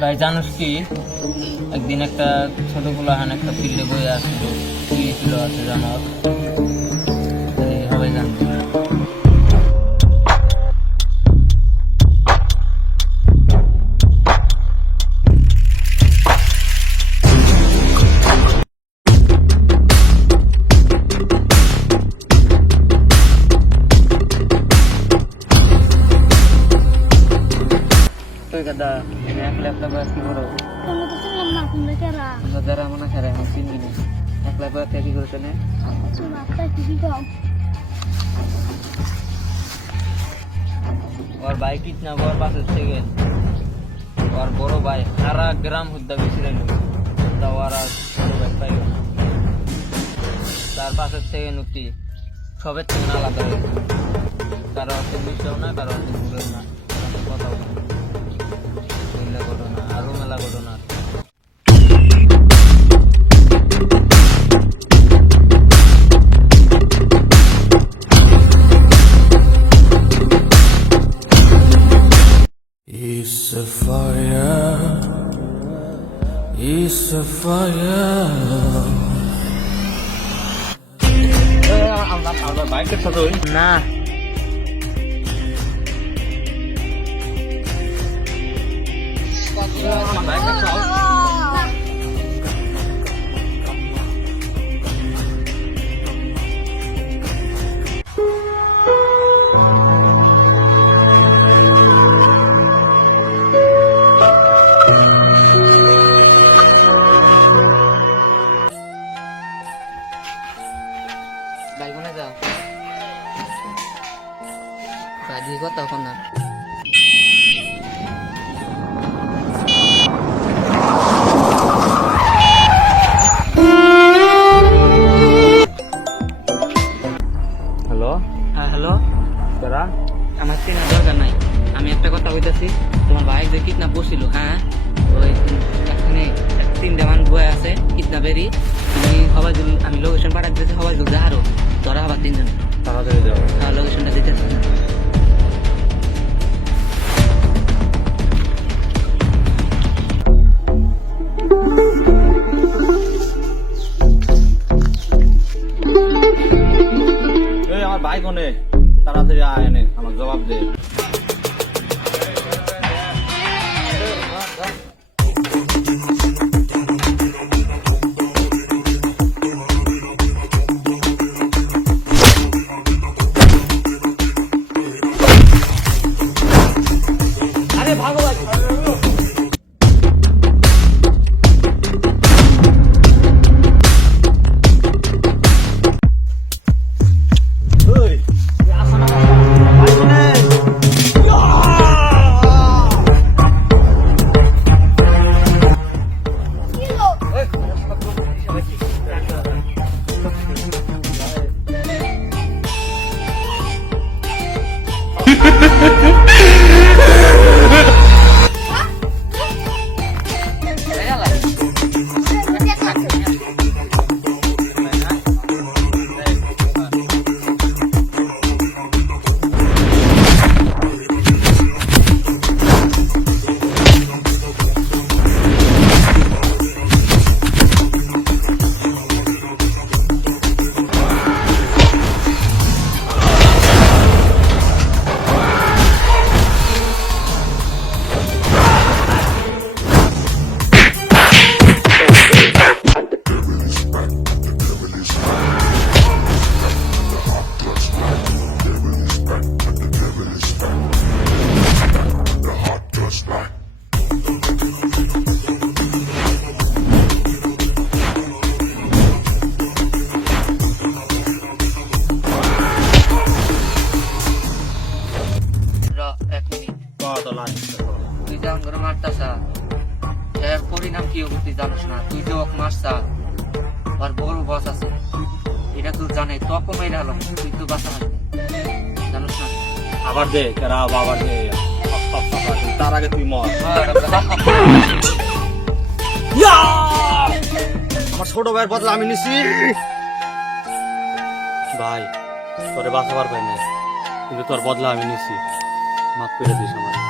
ভাই জানোস কি, একদিন একটা ছোট পোলাহান একটা ফিল্ডে বয়ে আসছিল, ছিল আছে জানার সবাই জানতো। Kada ini laptop কি করো? তুমি তো চিনলাম না তোমরা কারা? আমরা যারা মনে করে আমি চিনি না। laptop কি করতে ne? তুমি একটা কি দাও? और भाई कितना बार पास থেকে और বড় ভাই সারা গ্রাম হুদ্দা বেশি রইলো তাওয়ারা বড় ভাই পাই তার পাশে থেকে নতি সবের থেকে আলাদা হয়ে কারণ তুমি মিশও না কারণ তুমি দূরেও না কথা বলো মেলা ঘটনা আরো মেলা ঘটনা। It's a fire, it's a fire. আমরা বাইকের সাথে না বাইকনে যাও কাজী কথা এখন না হ্যালো। হ্যাঁ হ্যালো, তোরা আমার চেনার দরকার নাই, আমি একটা কথা বলতেছি। তোমার ভাই যে কিডন্যাপ বসছিল, হ্যাঁ ওই এখানে 3টা মানুষ বয়ে আছে কিডন্যাপেরই। তুমি সবাই আমি লোকেশন পাঠাতে দিতেছি, সবাই যা আরো ধরা আবার 3জন তাড়াতাড়ি যাও। হ্যাঁ লোকেশনটা দিতেছি। আমার ভাই কোনে তাড়াতাড়ি আয় এনে আমার জবাব দে। আরে ভাগো ভাই তুই যে আমার মারতাসা এর পরিণাম কি হবে তুই জানিস না। তুই যে ওকে মারছা আর বড় বস আছে এটা তুই জানে তোকে মেরে হলাম, তুই তো বাঁচা জানিস না। আবার দে কেরা আবার দে তার আগে তুই মর। আমার ছোট ভাইয়ের বদলা আমি নিছি ভাই, তোরে বাঁচাবার পাই না কিন্তু তোর বদলা আমি নিছি, মাফ করে দিস আমার।